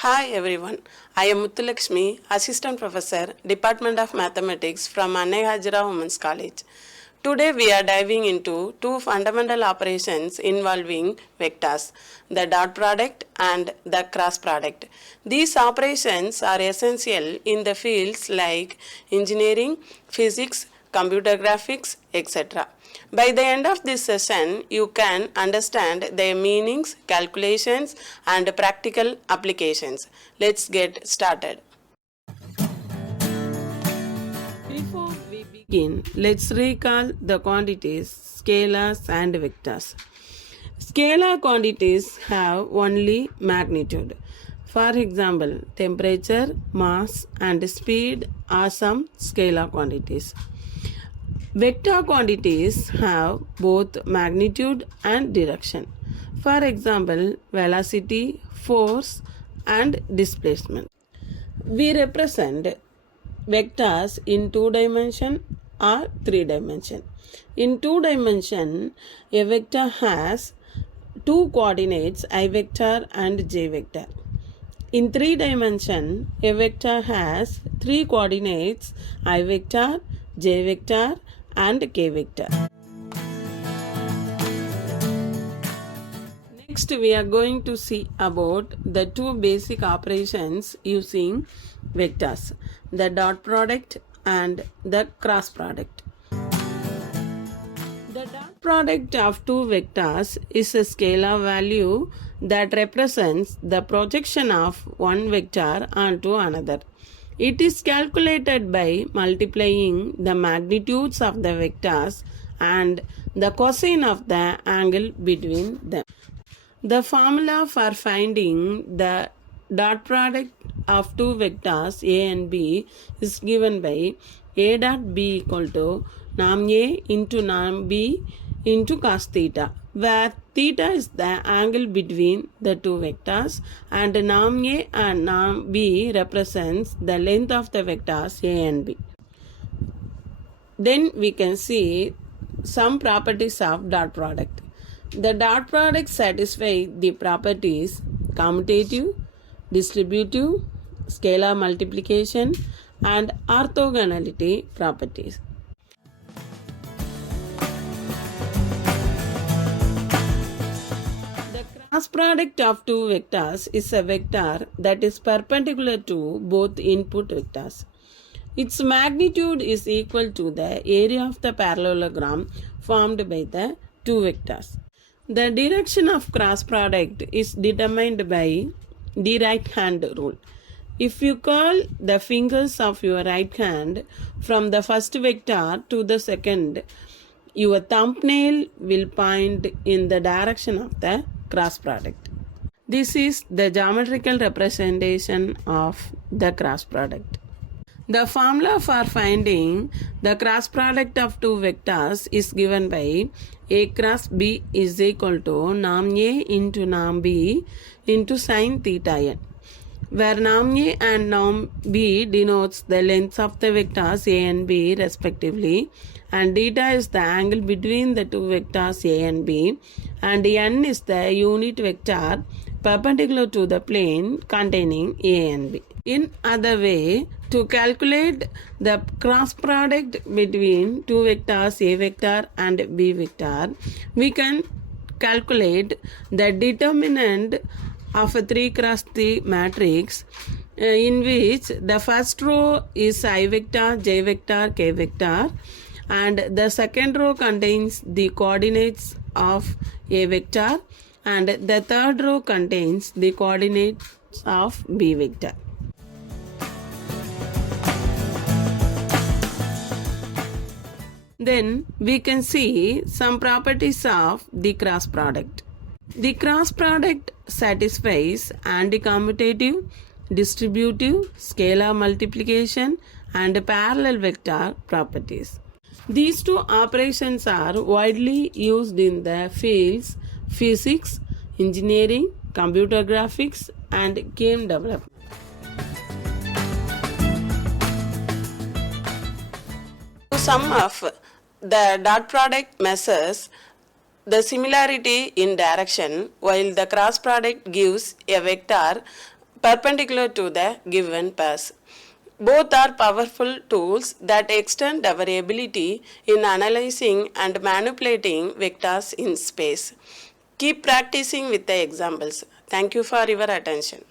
Hi everyone, I am Muthulakshmi, Assistant Professor, Department of Mathematics from Annai Hajra Women's College. Today we are diving into two fundamental operations involving vectors, the dot product and the cross product. These operations are essential in the fields like engineering, physics, computer graphics, etc. By the end of this session, you can understand their meanings, calculations, and practical applications. Let's get started. Before we begin, let's recall the quantities, scalars, and vectors. Scalar quantities have only magnitude. For example, temperature, mass, and speed are some scalar quantities. Vector quantities have both magnitude and direction. For example, velocity, force, and displacement. We represent vectors in 2 dimension or 3 dimension. In 2 dimension, a vector has two coordinates I vector and j vector. In 3 dimension, a vector has three coordinates I vector, j vector, and k vector. Next, we are going to see about the two basic operations using vectors, the dot product and the cross product. The dot product of two vectors is a scalar value that represents the projection of one vector onto another. It is calculated by multiplying the magnitudes of the vectors and the cosine of the angle between them. The formula for finding the dot product of two vectors A and B is given by A dot B equal to norm A into norm B into cos theta, where theta is the angle between the two vectors and norm A and norm B represents the length of the vectors A and B. Then we can see some properties of dot product. The dot product satisfies the properties commutative, distributive, scalar multiplication, and orthogonality properties. The cross product of two vectors is a vector that is perpendicular to both input vectors. Its magnitude is equal to the area of the parallelogram formed by the two vectors. The direction of cross product is determined by the right hand rule. If you curl the fingers of your right hand from the first vector to the second, your thumbnail will point in the direction of the cross product. This is the geometrical representation of the cross product. The formula for finding the cross product of two vectors is given by A cross B is equal to norm A into norm B into sin theta n, where norm A and norm B denotes the lengths of the vectors A and B respectively, and theta is the angle between the two vectors A and B, and n is the unit vector perpendicular to the plane containing A and B. In other way, to calculate the cross product between two vectors A vector and B vector, we can calculate the determinant of a 3 cross 3 matrix in which the first row is I vector, j vector, k vector, and the second row contains the coordinates of A vector, and the third row contains the coordinates of B vector. Then we can see some properties of the cross product. The cross product satisfies anticommutative, distributive, scalar multiplication, and parallel vector properties. These two operations are widely used in the fields physics, engineering, computer graphics, and game development. To sum up, the dot product measures the similarity in direction, while the cross product gives a vector perpendicular to the given path. Both are powerful tools that extend our ability in analyzing and manipulating vectors in space. Keep practicing with the examples. Thank you for your attention.